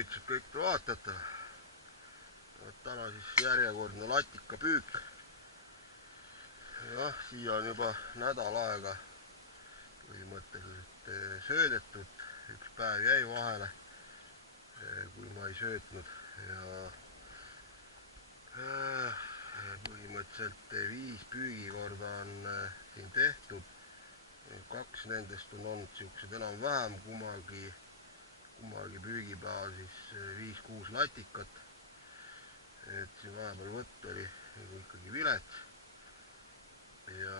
tervitused kõikidele vaatajatele. Täna siis järjekordne latikapüük. Jah, siia on juba nädal aega põhimõtteliselt söödetud. Üks päev jäi vahele, kui ma ei söötnud. Ja põhimõtteliselt 5 püügikorda on siin tehtud. 2 nendest on olnud siuksed enam-vähem kummagi püügipäeval siis 5-6 latikat. Et siin vahepeal võtt oli ikkagi vilets. Ja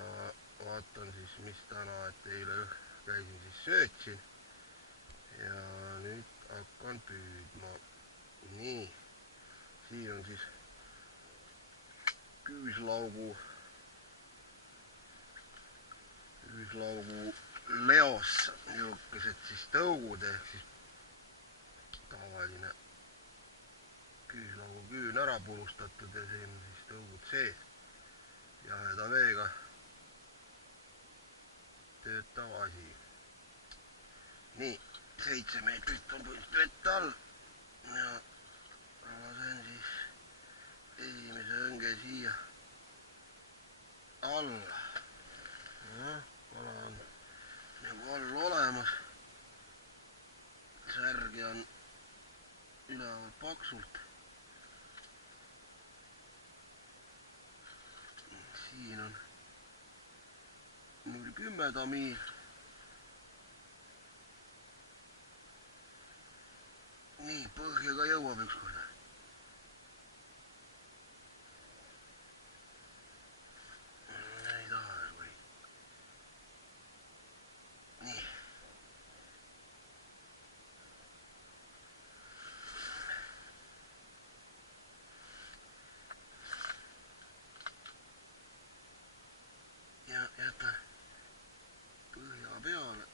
vaatan siis, mis täna, et eile käisin siis söötsin. Ja nüüd hakkan püüdma. Nii, siin on siis küüslaugu leos niisugused siis tõugud ehk siis tavaline küüslaugu küün ära purustatud ja siin on siis tõugud sees. Jaheda veega töötav asi. Nii, 7 meetrit on põhimõtteliselt vett all ja lasen siis esimese õnge siia alla. Kala on nagu all olemas. Särgi on üleval paksult. Siin on 0,10 tamiil. Nii, põhja ka jõuab ükskord. Ei taha või. Nii. Ja jätan põhja peale.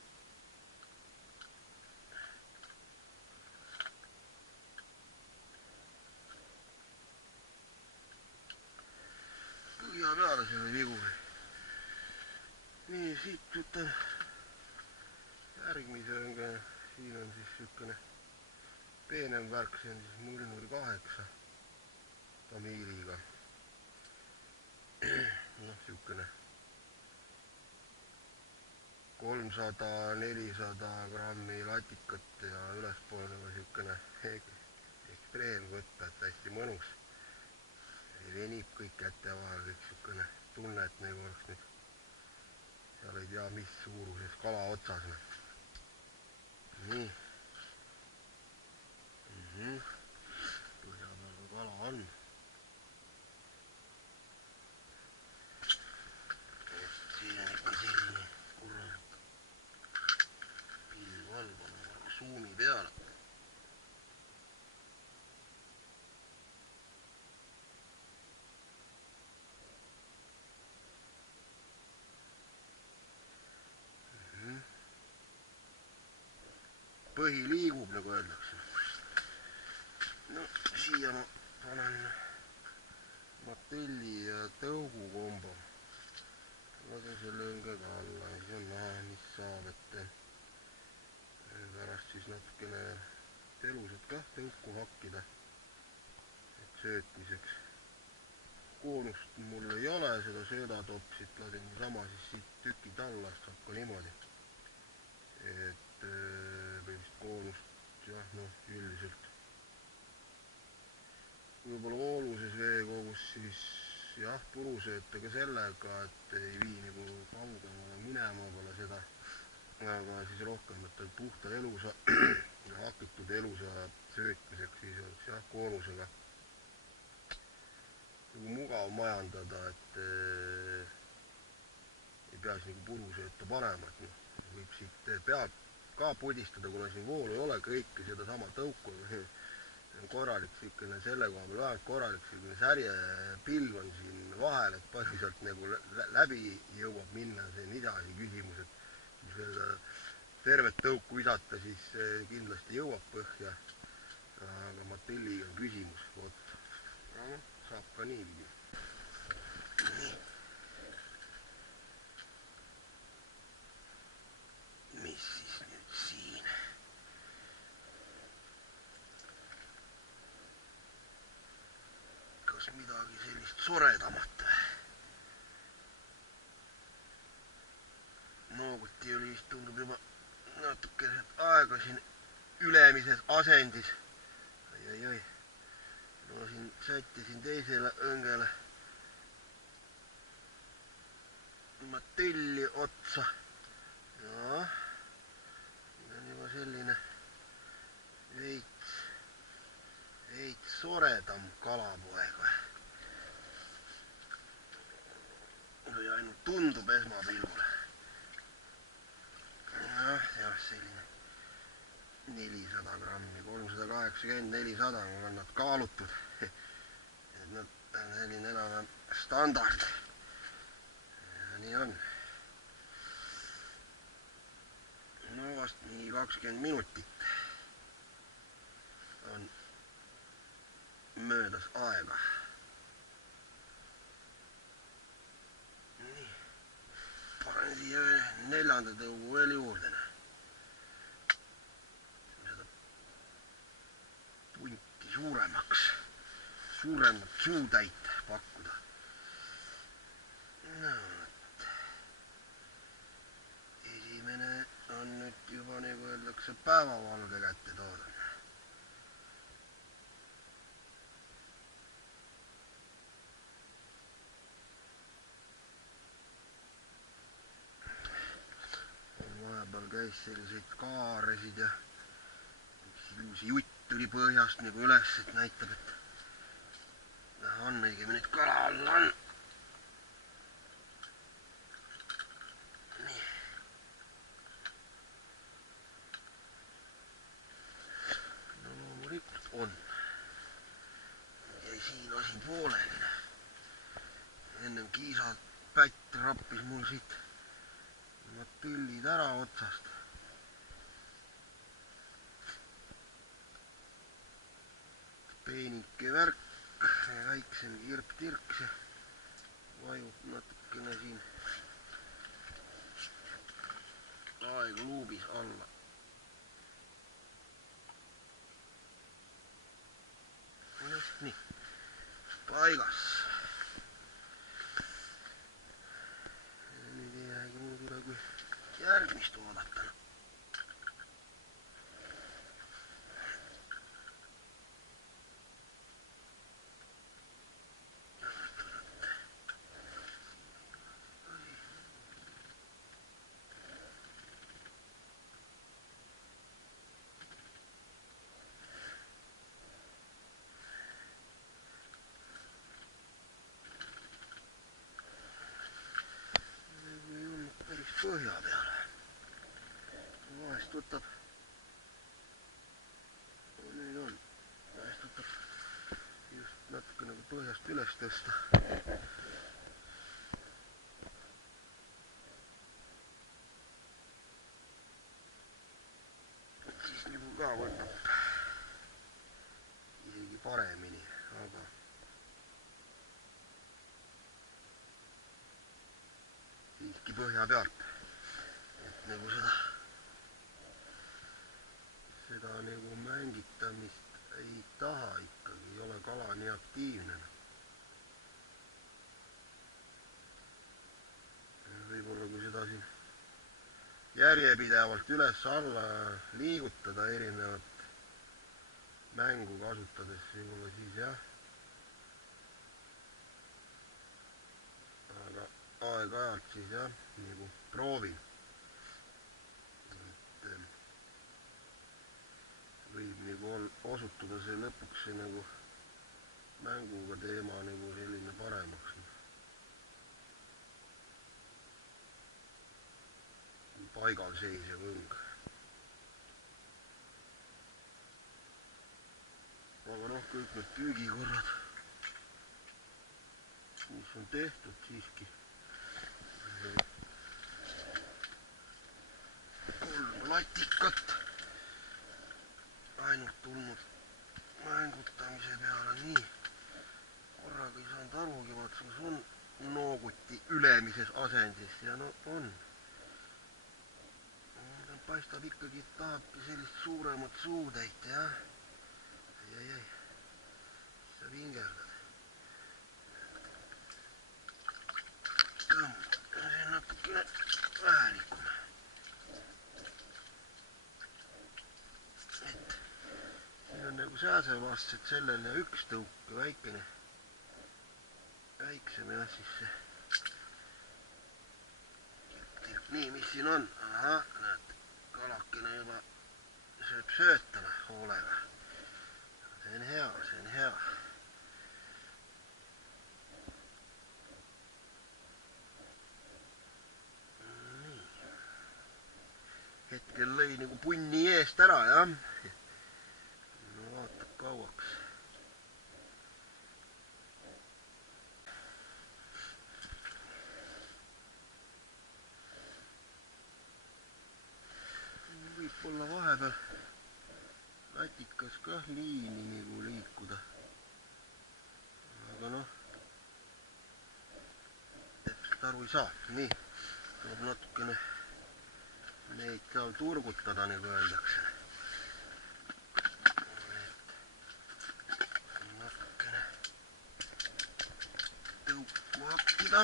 Põhja peale selle vigu. Nii, siit võtan järgmise õnge. Siin on siis niisugune peenem värk, see on siis 0,08 tamiiliga. Niisugune 300-400 grammi latikat ja ülespoole nagu niisugune ekstreemvõtta, et hästi mõnus. Venib kõik käte vahel, kõik niisugune tunne, et nagu oleks nüüd seal ei tea mis suuruses kala otsas. Nii. Põhja peal kui kala on. Siin on ikka selline kurralik pilvalg on nagu suumi peale. Põhi liigub, nagu öeldakse. No, siia ma panen matelli ja tõugu kombo. Lasen selle õnge ka alla ja siis on näha, mis saab, et pärast siis natukene telusat ka tõuku hakkida, et söötmiseks. Koonust mul ei ole, seda söödatopsit lasen sama siis siit tükid alla, saab ka niimoodi. Et koonust, jah, üldiselt. Võib-olla vooluses veekogus siis jah, purusööta ka sellega, et ei vii nagu kaugemale minema pole seda. Aga siis rohkem, et puhta elusa, hakitud elusa söötmiseks siis oleks jah, koonusega nagu mugav majandada, et ei pea siis nagu purusööta panema, et võib siit pealt ka pudistada, kuna siin voolu ei ole kõike seda sama tõuku. On korralik siukene selle koha peal vähemalt korralik siukene särje pilv on siin vahel, et palju sealt nagu läbi jõuab minna. See on iseasi küsimus, et kui seda tervet tõuku visata, siis kindlasti jõuab põhja. Aga matelliga on küsimus, vot. No, saab ka niipidi. Mis siis nüüd siin? tahaks midagi sellist soredamat. Nooguti oli vist tundub juba natuke aega siin ülemises asendis. Ai. No siin sättisin teisele õngele matilli otsa. Ja, siin on juba selline veits soredam kalapoeg. Või ainult tundub esmapilgul. Jah, selline 400 grammi, 380, 400 on nad kaalutud. Et nad on selline enam standard. Ja nii on. No vast nii 20 minutit on möödas aega. Nii, panen siia neljanda tõugu veel juurde. Seda punti suuremat suutäit pakkuda. No, esimene on nüüd juba, nagu öeldakse, päevavalge kätte toodud. Vahepeal käis selliseid kaaresid ja üks ilusi jutt tuli põhjast nagu üles, et näitab, et on õigemini nüüd kala all on. Nii. No loomulikult on. Jäi siin asi pooleli. Ennem Kiisa pätt rappis mul siit matillid ära otsast. Peenike värk, väiksem kirp-tirk, see vajub natukene siin aegluubis alla. Just nii, paigas. Nüüd ei jäägi muud üle kui järgmist oodata. Põhja peale. Vahest võtab, nüüd on, vahest võtab just natuke nagu põhjast üles tõsta. Siis nagu ka võtab isegi paremini, aga siiski põhja pealt. Nagu seda nagu mängitamist ei taha ikkagi, ei ole kala nii aktiivne. Võib-olla kui seda siin järjepidevalt üles-alla liigutada erinevat mängu kasutades, võib-olla siis jah. Aga aeg-ajalt siis jah, nagu proovin. Võib nagu osutuda see lõpuks see nagu mänguga teema nagu selline paremaks. Paigal seisev õng. Aga noh, kõik need püügikorrad, mis on tehtud siiski. 3 latikat. Ainult tulnud mängutamise peale nii. Korraga ei saanud arugi, vaatasin, kas on nooguti ülemises asendis ja no on. Paistab ikkagi, et tahabki sellist suuremat suutäit, jah. Ei. Sa vingerdad. sääse vastu, et sellel ja üks tõuk ja väikene, väiksem jah, siis see nii, mis siin on, ahah, näed, kalakene juba sööb söötama hoolega. See on hea, see on hea. Nii. Hetkel lõi nagu punni eest ära, jah. No vaatab kauaks. Võib-olla vahepeal latikas ka liini nagu liikuda. Aga noh, täpselt aru ei saa. Nii, tuleb natukene neid seal turgutada, nagu öeldakse. Natukene tõuku hakkida.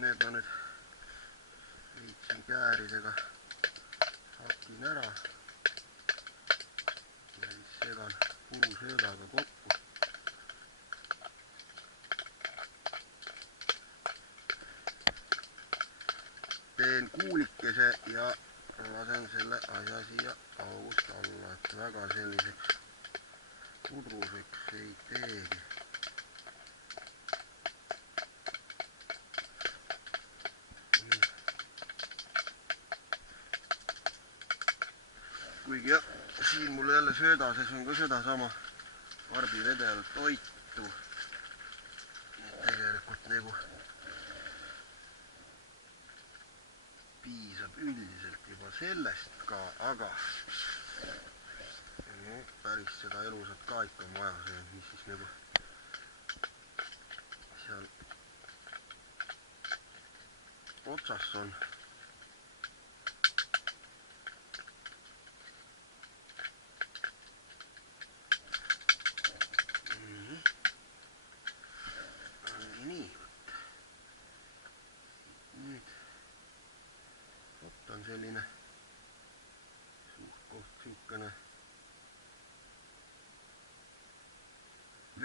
Need ma nüüd viitsin kääridega, hakin ära ja siis segan purusöödaga kokku. Teen kuulikese ja lasen selle asja siia august alla, et väga selliseks pudruseks ei teegi. Kuigi jah, siin mul jälle söödases on ka sedasama karbivedel toitu. Tegelikult nagu piisab üldiselt juba sellest ka, aga no, päris seda elusat ka ikka on vaja, see, mis siis nagu seal otsas on. On selline suht koht siukene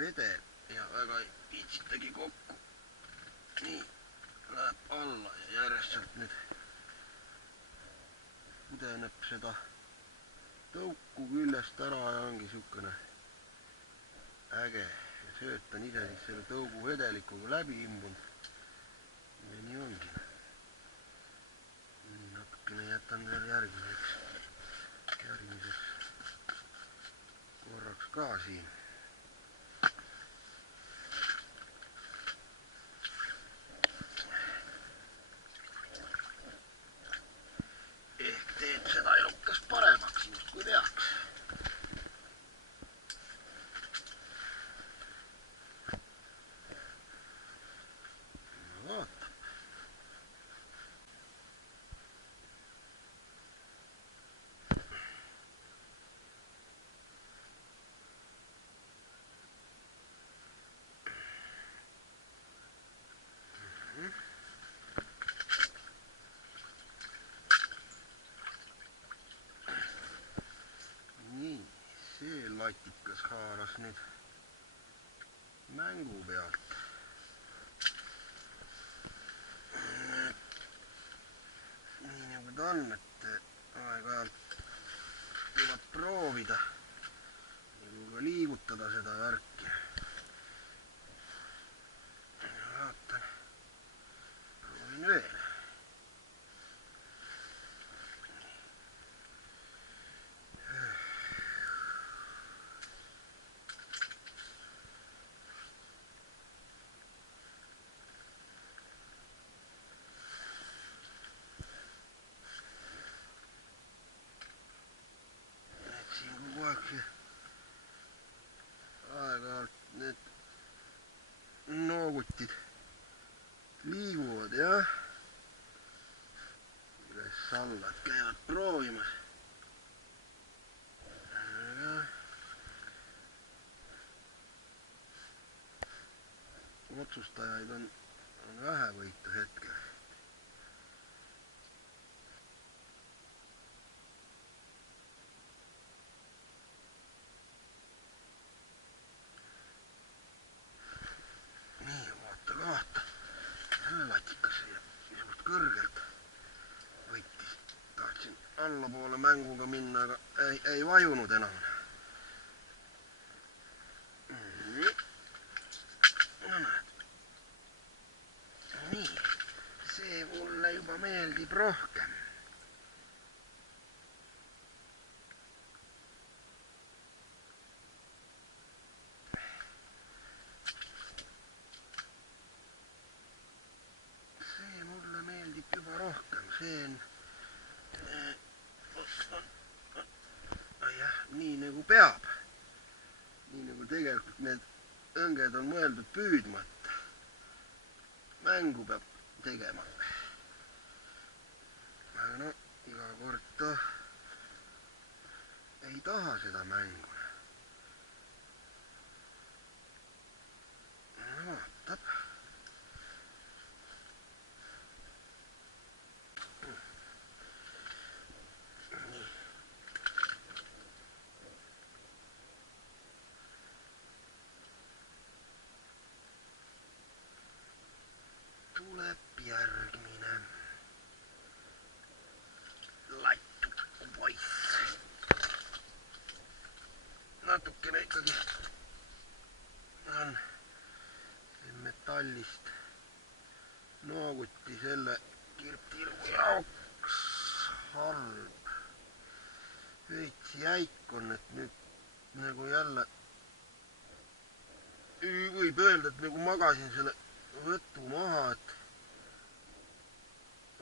vedel ja väga ei viitsitagi kokku. Nii, läheb alla ja järjest sealt nüüd pudeneb seda tõuku küljest ära ja ongi siukene äge. Ja sööt on ise siis selle tõugu vedelikuga läbi imbunud. Ja nii ongi. Jätan veel järgmiseks korraks ka siin. Ehk teeb seda elukest paremaks, just kui peaks. Vaata. Nii, see latikas haaras nüüd mängu pealt. Nii nagu ta on, et aeg-ajalt tuleb proovida nagu ka liigutada seda värki. Vaatan, proovin veel. otsustajaid on vähevõitu hetkel. Nii, vaata. Jälle latikas siia suht kõrgelt võitis. Tahtsin allapoole mänguga minna, aga ei vajunud enam. No näed. Nii, see mulle juba meeldib rohkem. See on jah, nii nagu peab. Nii nagu tegelikult need õnged on mõeldud püüdmata. Mängu peab tegema. Aga no, iga kord ta ei taha seda mängu. Vaatab. Järgmine latukku poiss. Natukene ikkagi on metallist nooguti selle kirptiru jaoks halb. Veits jäik on, et nüüd nagu jälle võib öelda, et nagu magasin selle võtu maha, et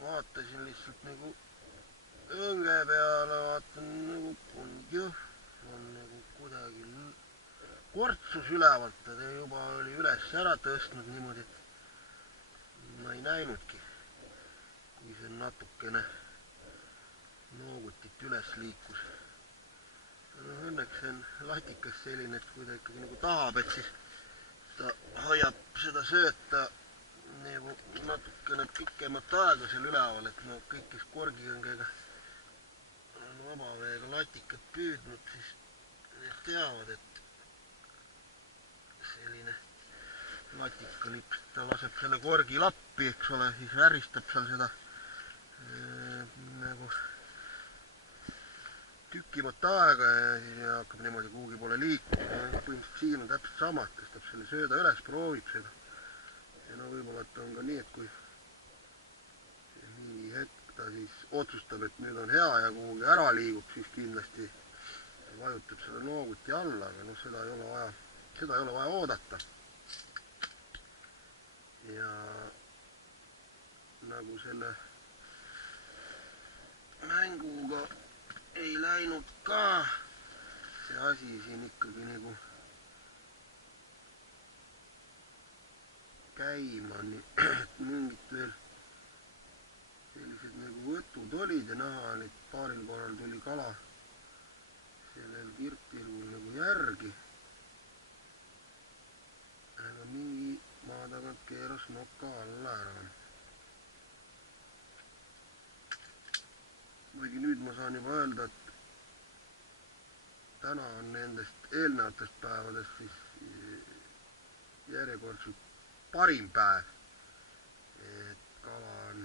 vaatasin lihtsalt nagu õnge peale, vaatan nagu on jõhv, on nagu kuidagi kortsus ülevalt, ta juba oli üles ära tõstnud niimoodi, et ma ei näinudki, kui see natukene noogutit üles liikus. No, õnneks on latikas selline, et kui ta ikkagi nagu tahab, et siis ta hoiab seda sööta nagu natukene pikemat aega seal üleval, et no kõik, kes korgiõngega on vabaveega latikat püüdnud, siis need teavad, et selline latikalipp, ta laseb selle korgi lappi, eks ole, siis väristab seal seda nagu tükimat aega ja siis hakkab niimoodi kuhugi poole liikuma. Põhimõtteliselt siin on täpselt sama, et tõstab selle sööda üles, proovib seda. Ja no võib-olla on ka nii, et kui mingi hetk ta siis otsustab, et nüüd on hea ja kuhugi ära liigub, siis kindlasti vajutab selle nooguti alla, aga noh, seda ei ole vaja oodata. Ja nagu selle mänguga ei läinud ka see asi siin ikkagi nagu käima, et mingid veel sellised nagu võtud olid ja näha oli, et paaril korral tuli kala sellel kirptirul nagu järgi. Aga mingi maa tagant keeras noka alla ära. Kuigi nüüd ma saan juba öelda, et täna on nendest eelnevatest päevadest siis järjekordselt parim päev, et kala on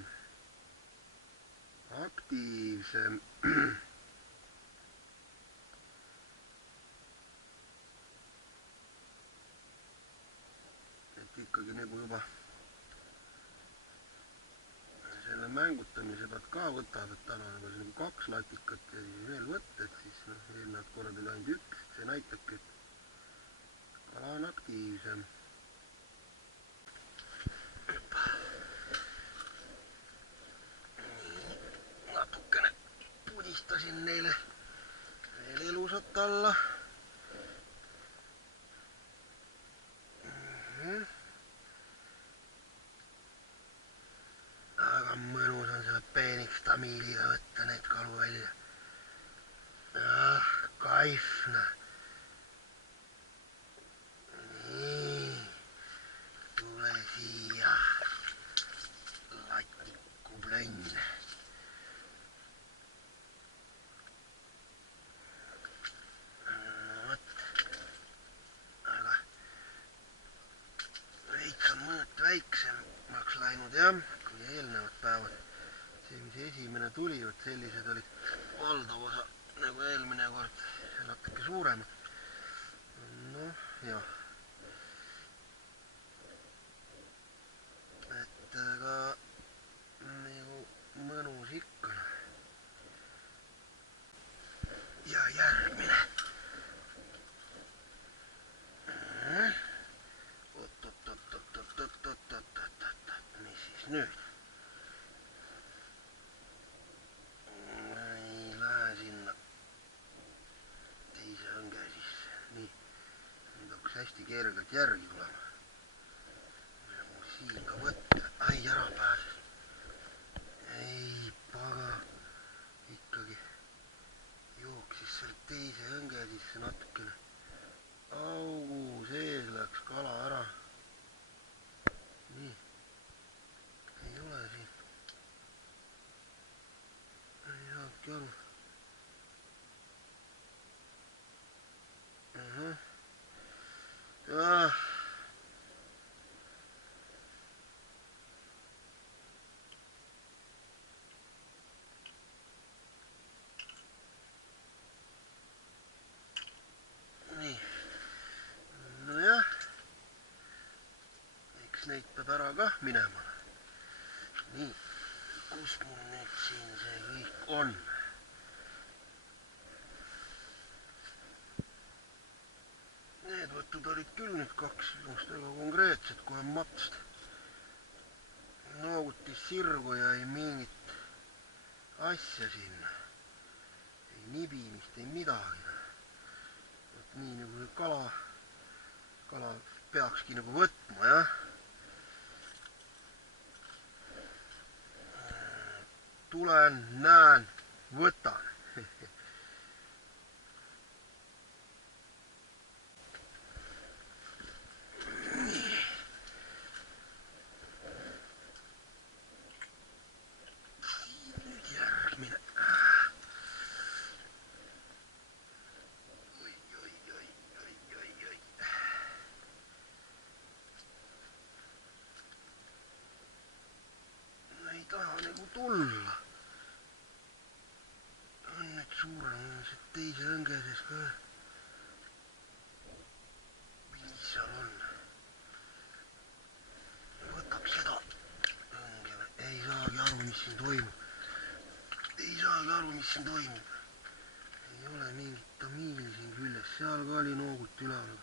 aktiivsem. Et ikkagi nagu juba selle mängutamise pealt ka võtab, et täna on nagu 2 latikat ja siis veel võtted, siis noh, eelnevad korrad oli ainult 1, see näitabki, et kala on aktiivsem. Natukene pudistasin neile veel elusat alla. Aga mõnus on selle peenikstamiiliga võtta neid kalu välja. Kaifna. Nii. Tule natukene tuli, vot sellised olid valdav osa nagu eelmine kord, natuke suuremad. noh, jah. et aga nagu mõnus ikka. ja järgmine. mis siis nüüd? ei lähe sinna teise õnge sisse. nii, nüüd hakkas hästi kergelt järgi tulema. mul siin ka võtta, ai ära pääses. ei paga, ikkagi jooksis sealt teise õnge sisse natukene. augu sees läks kala ära. nii, ei ole siin. ei saanudki aru. nii, nojah, eks neid peab ära kah minema. nii, kus mul nüüd siin see kõik on? Need võtud olid küll nüüd kaks sinust väga konkreetset, kohe matst. noogutis sirgu ja ei mingit asja sinna. ei nibimist, ei midagi. vot nii nagu kala peakski nagu võtma, jah. tulen, näen, võtan. taha nagu tulla. on nüüd suurem teise õnge sees ka. mis seal on? võtab seda õnge. ei saagi aru, mis siin toimub. ei saagi aru, mis siin toimub. ei ole mingit tamiili siin küljes. seal ka oli noogut üleval.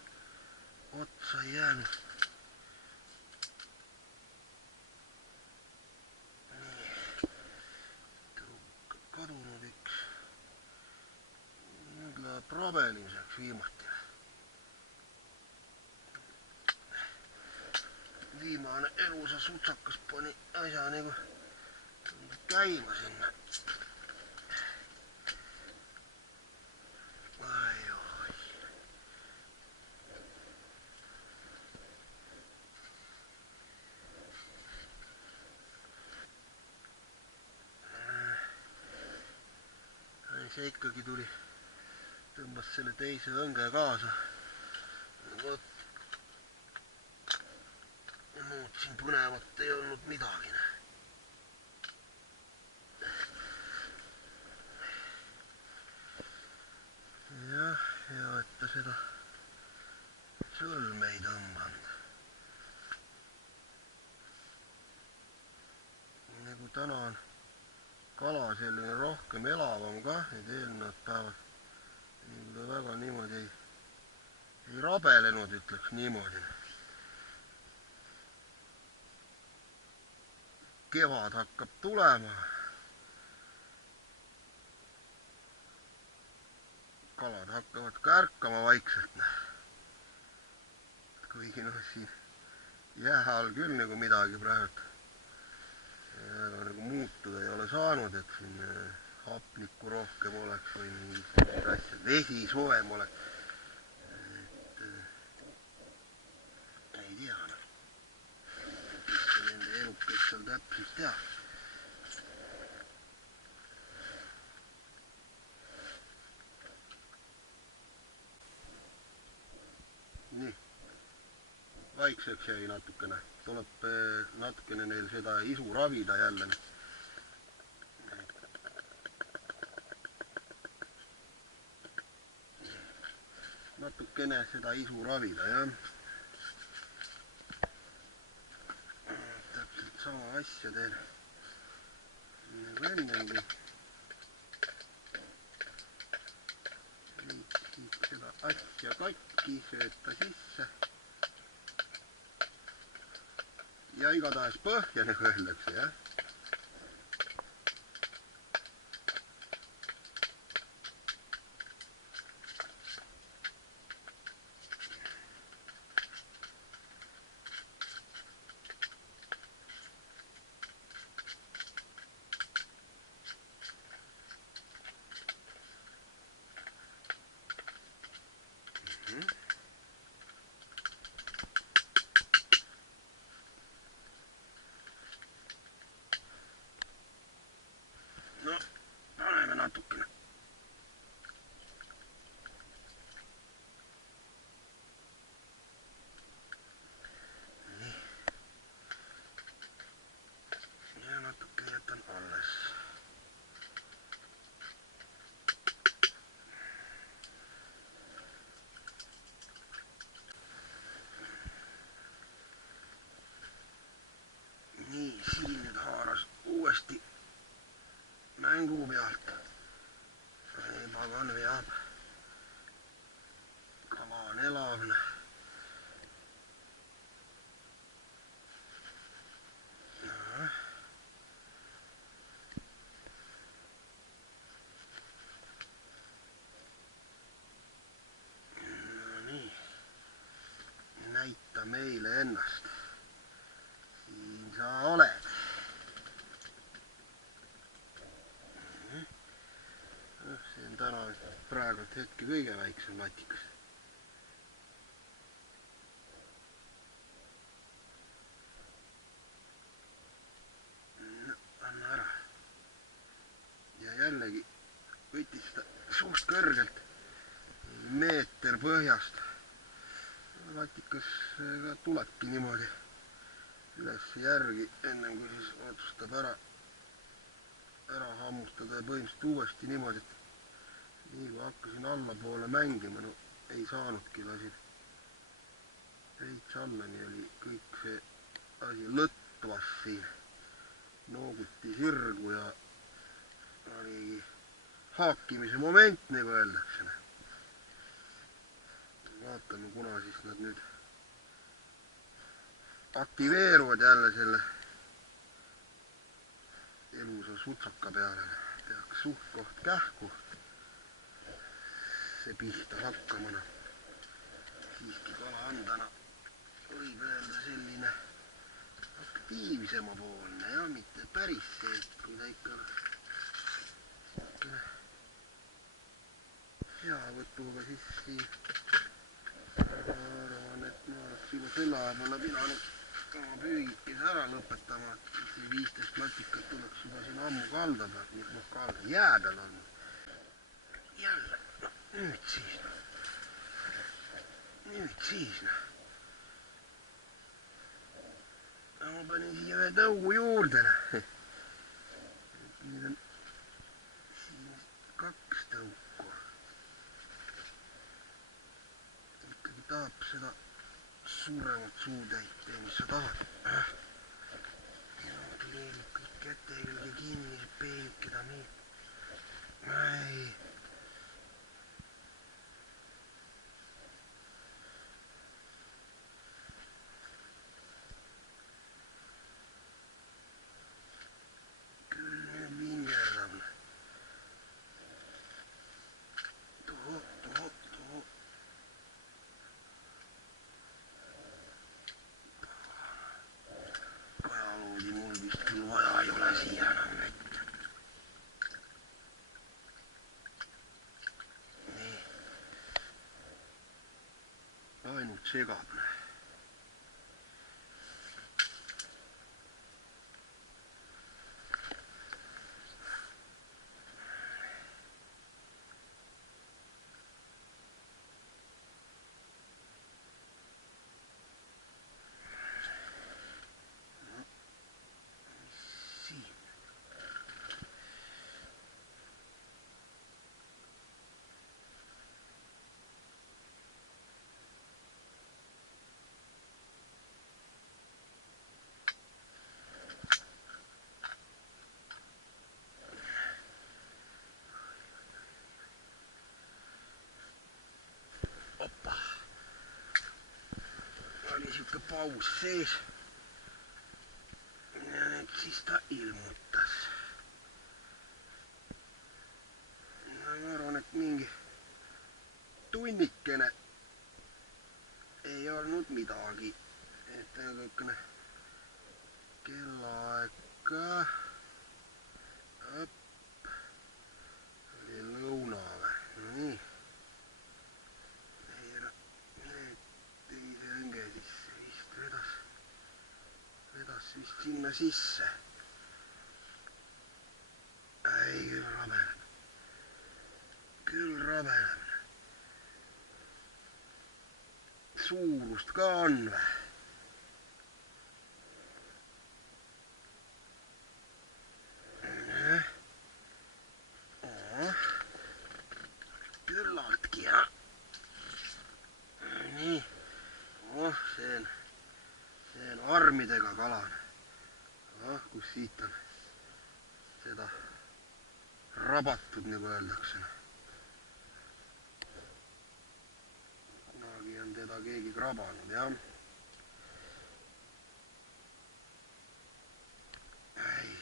otsa ei jäänud. kadunud üks. nüüd läheb rabelimiseks viimati. viimane elusa sutsakas pani asja nagu käima sinna. see ikkagi tuli, tõmbas selle teise õnge kaasa. vot, muud siin põnevat ei olnud midagi. jah, ja et ta seda sõlme ei tõmmanud. nagu täna on kala selline rohkem elavam kah, need eelnevad päevad nagu ta väga niimoodi ei rabelenud, ütleks niimoodi. kevad hakkab tulema. kalad hakkavad ka ärkama vaikselt. kuigi noh, siin jää all küll nagu midagi praegu väga nagu muutuda ei ole saanud, et siin hapnikku rohkem oleks või mingid asjad, vesi soojem oleks. et ei tea, noh. nende elukest seal täpselt teab. nii, vaikseks jäi natukene. tuleb natukene neil seda isu ravida jälle. natukene seda isu ravida, jah. Täpselt sama asja teen nagu ennegi. Siit seda asja katki, sööta sisse. Ja igatahes põhja, nagu öeldakse, jah. No, paneme natukene. Nii. Ja natuke jätan alles. Nii, siin nüüd haaras uuesti mängu pealt. Ei pagan veab. Kala on elavne. No nii. Näita meile ennast. Siin sa oled. See on täna praegult hetke kõige väiksem latikas. No, anna ära. Ja jällegi võttis ta suht kõrgelt, meeter põhjast. Latikas ka tulebki niimoodi üles järgi, ennem kui siis otsustab ära hammustada ja põhimõtteliselt uuesti niimoodi, et nii kui hakkasin allapoole mängima, no ei saanudki, lasin veits allani, oli kõik see asi lõtvas siin, nooguti sirgu ja oligi haakimise moment, nagu öeldakse. Vaatame, kuna siis nad nüüd aktiveeruvad jälle selle elusa sutsaka peale. Peaks suht koht kähku see pihta hakkama. Siiski kala on täna, võib öelda, selline aktiivsema poolne ja mitte päris see, et kui ta ikka heavõtuga, siis siin arvan, et ma oleks juba selle aja peale pidanud oma püügikese ära lõpetama, et see 15 latikat tuleks juba siin ammu kalda pealt, nii et kalda jää peal on. Jälle, no nüüd siis. No, ma panin siia ühe tõugu juurde. Nüüd on siin 2 tõuku. Ikkagi tahab seda suuremat suutäit, tee mis sa tahad. Leelib kõik käte külge kinni, see peelib keda nii. Ei. Ainult segab. paus sees. Ja nüüd siis ta ilmutas. Ma arvan, et mingi tunnikene ei olnud midagi. Et niisugune kellaaeg ka. Oli lõuna või? No nii. Teise õnge sisse vist vedas vist sinna sisse. Ei, küll rabeleb. Suurust ka on või? Küllaltki, jah. Nii. See on armidega kalane. Kus siit on seda rabatud, nagu öeldakse. Kunagi on teda keegi krabanud, jah. Ei.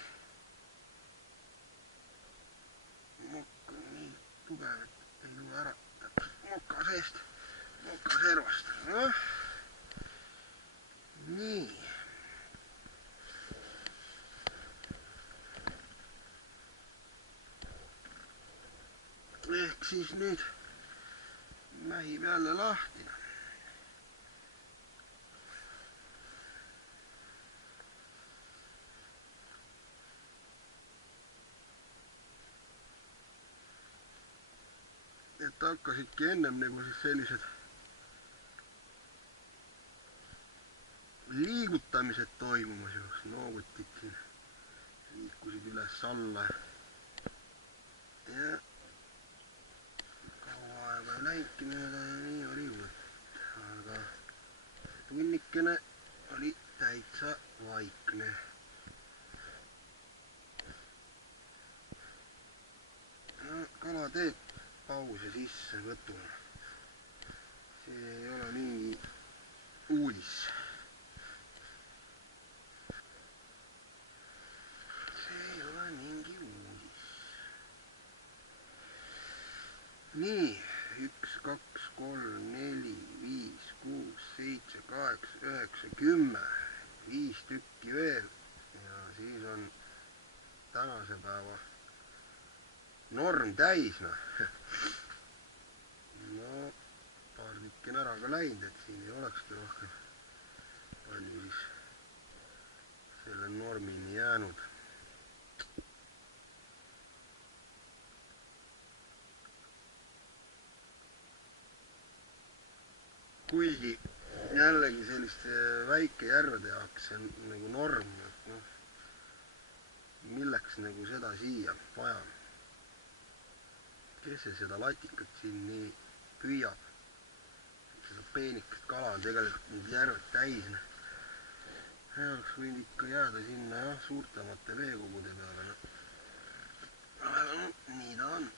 Mokk on nii tugev, et ei tule ära moka seest, moka servast. Nii. Ehk siis nüüd mähib jälle lahti. Et hakkasidki ennem nagu siis sellised liigutamised toimuma, siuksed noogutid siin liikusid üles-alla. Ja kaua aega ei läinudki mööda ja nii oli võtt. Aga tunnikene oli täitsa vaikne. No, kala teeb pause sisse võtuna. See ei ole mingi uudis. Nii, 1, 2, 3, 4, 5, 6, 7, 8, 9, 10, 5 tükki veel ja siis on tänase päeva norm täis. No, paar tükki on ära ka läinud, et siin ei olekski rohkem palju siis selle normini jäänud. Kuigi jällegi selliste väikejärvede jaoks see on nagu norm, et noh, milleks nagu seda siia vaja. Kes see seda latikat siin nii püüab? Seda peenikest kala on tegelikult need järved täis. Oleks võinud ikka jääda sinna jah, suurtemate veekogude peale. Aga no, nii ta on.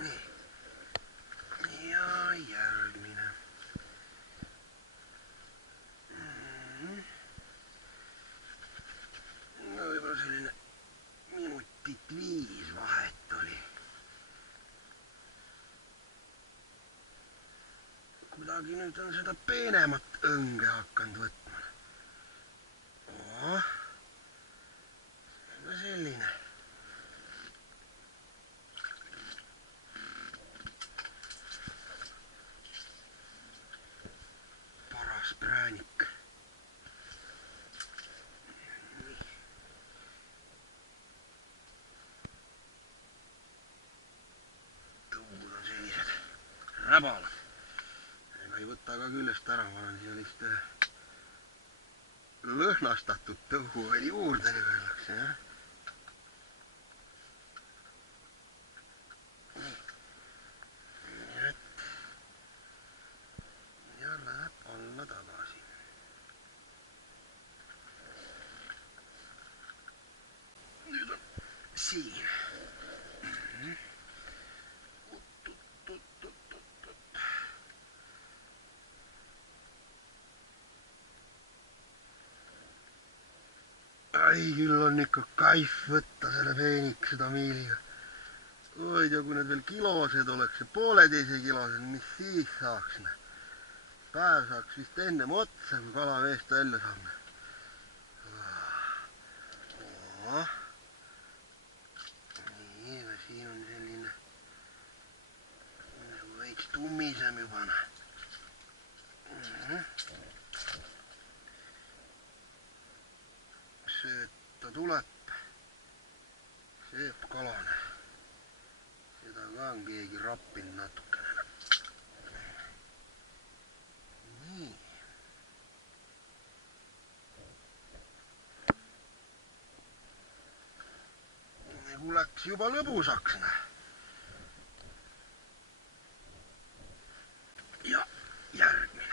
Nii. Ja järgmine. No võib-olla selline minutit 5 vahet oli. Kuidagi nüüd on seda peenemat õnge hakanud võtma. See on selline. Präänik. Tõugud on sellised räbalad. Ega ei võta ka küljest ära, ma olen siia lihtsalt lõhnastatud tõugu veel juurde, nagu öeldakse, jah. Ja läheb alla tagasi. Nüüd on siin. ai, küll on ikka kaif võtta selle peenikese tamiiliga. Oi tea, kui need veel kilosed oleks ja 1,5 kilosed, mis siis saaks? Päev saaks vist ennem otsa, kui kala veest välja saame. Nii, siin on selline veits tummisem juba. Sööta tuleb, sööb kalane. Seda ka on keegi rappinud natukene. Nii. Nagu läks juba lõbusaks. Ja järgmine.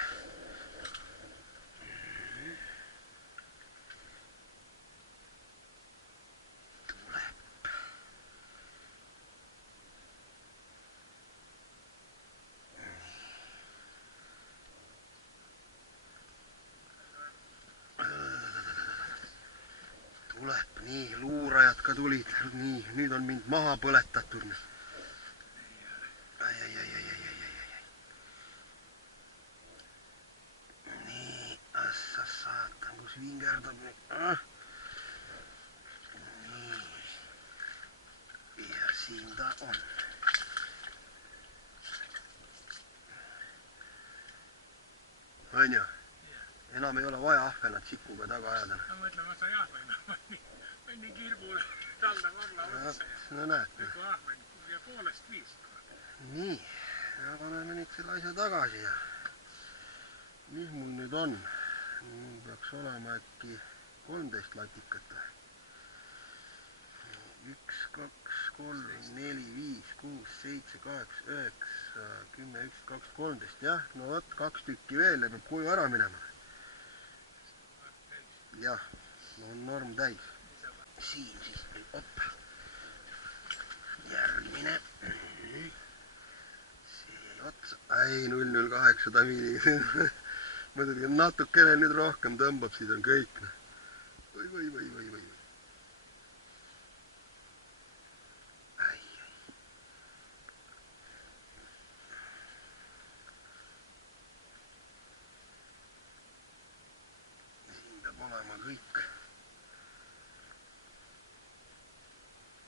Tuleb, nii, luurajad ka tulid, nii, nüüd on mind maha põletatud. Nii, assa saatan, kus vingerdab nüüd. Nii, ja siin ta on. On ju? Enam ei ole vaja ahvenat sikuga taga ajada. Ma mõtlen, ma sai ahvena. Mõni kirgul talda vagla otsa. No näed. Nagu ahven ja 4,5. Nii, ja paneme nüüd selle asja tagasi ja mis mul nüüd on? Mul peaks olema äkki 13 latikat. 1, 2, 3, 4, 5, 6, 7, 8, 9, 10, 11, 12, 13. Jah, no võt, 2 tükki veel ja peab koju ära minema. Jah, on norm täis. Siin siis, op. Järgmine. See otsa. Ei, 008 tamiili. Mõtledki, natukene nüüd rohkem tõmbab, siis on kõik. Või. Olema kõik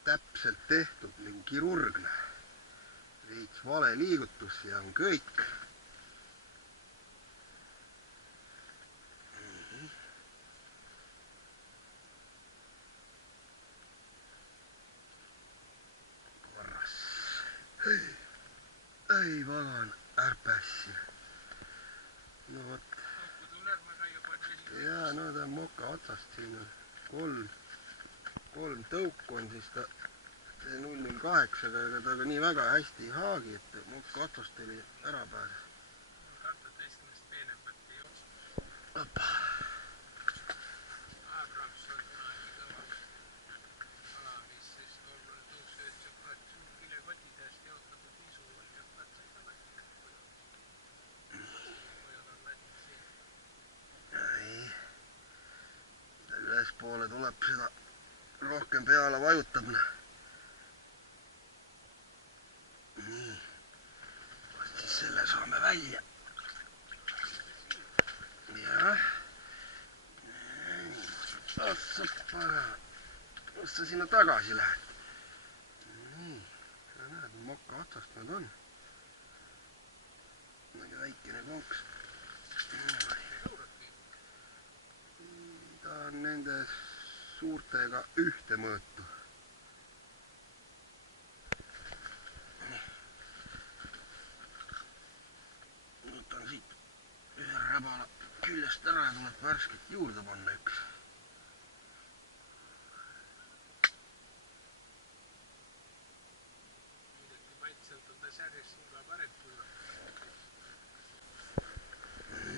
täpselt tehtud nagu kirurgne. Veits vale liigutus ja on kõik. Nii. Korras. Ei pagan, ärpässi. No võt. Jaa, no ta on moka otsast siin on 3 tõuku on siis ta 008, aga ta ka nii väga hästi ei haagi, et moka otsast oli ära pääse. Opa. Ülespoole tuleb seda rohkem peale vajutab. Nii, siis selle saame välja. Jah. Ossapara. Kus sa sinna tagasi lähed? Nii, sa näed, moka otsast nad on. Väikene konks. Ta on nende suurtega ühte mõõtu. Võtan siit ühe räbala küljest ära ja tuleb värsket juurde panna üks.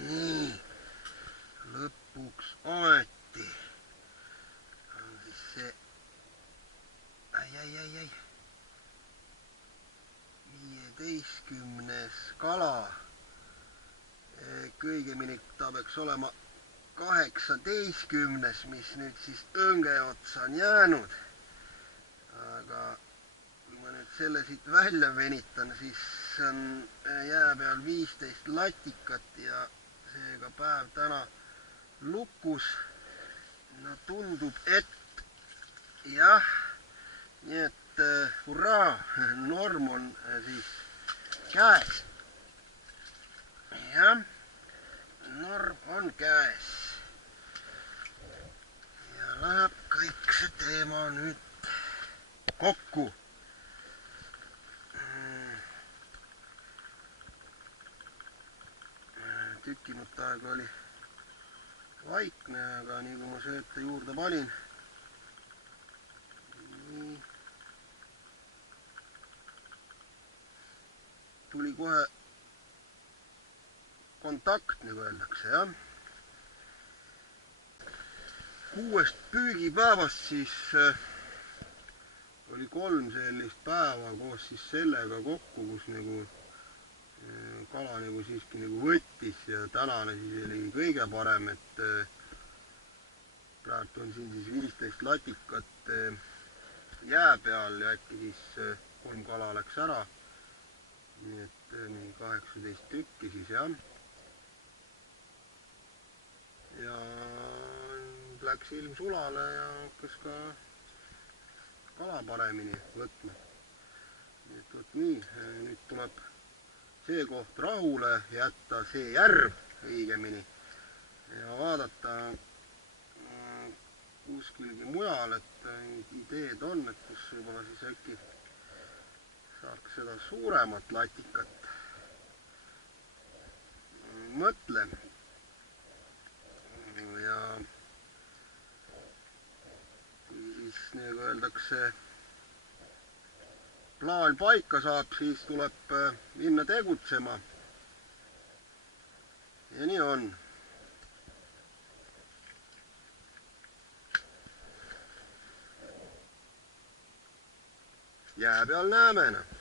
Nii, lõpuks ometi on siis see ai 15. kala. Kõigemini ta peaks olema 18., mis nüüd siis õnge otsa on jäänud. Aga kui ma nüüd selle siit välja venitan, siis on jää peal 15 latikat ja seega päev täna lukus. No tundub, et jah, nii et hurraa, norm on siis käes. Jah, norm on käes. Ja läheb kõik see teema nüüd kokku. Tükinud aega oli vaikne, aga nii kui ma sööta juurde panin, nii tuli kohe kontakt, nagu öeldakse, jah. 6 püügipäevast siis oli 3 sellist päeva koos siis sellega kokku, kus nagu kala nagu siiski nagu võttis ja tänane siis oli kõige parem, et praegu on siin siis 15 latikat jää peal ja äkki siis 3 kala läks ära. Nii et nii 18 tükki siis jah. Ja läks ilm sulale ja hakkas ka kala paremini võtma. Nii et võt nii, nüüd tuleb see koht rahule jätta, see järv õigemini ja vaadata kuskilgi mujal, et ideed on, et kus võib-olla siis äkki saaks seda suuremat latikat. Mõtlen ja kui siis nagu öeldakse plaan paika saab, siis tuleb minna tegutsema. Ja nii on. Jää peal näeme.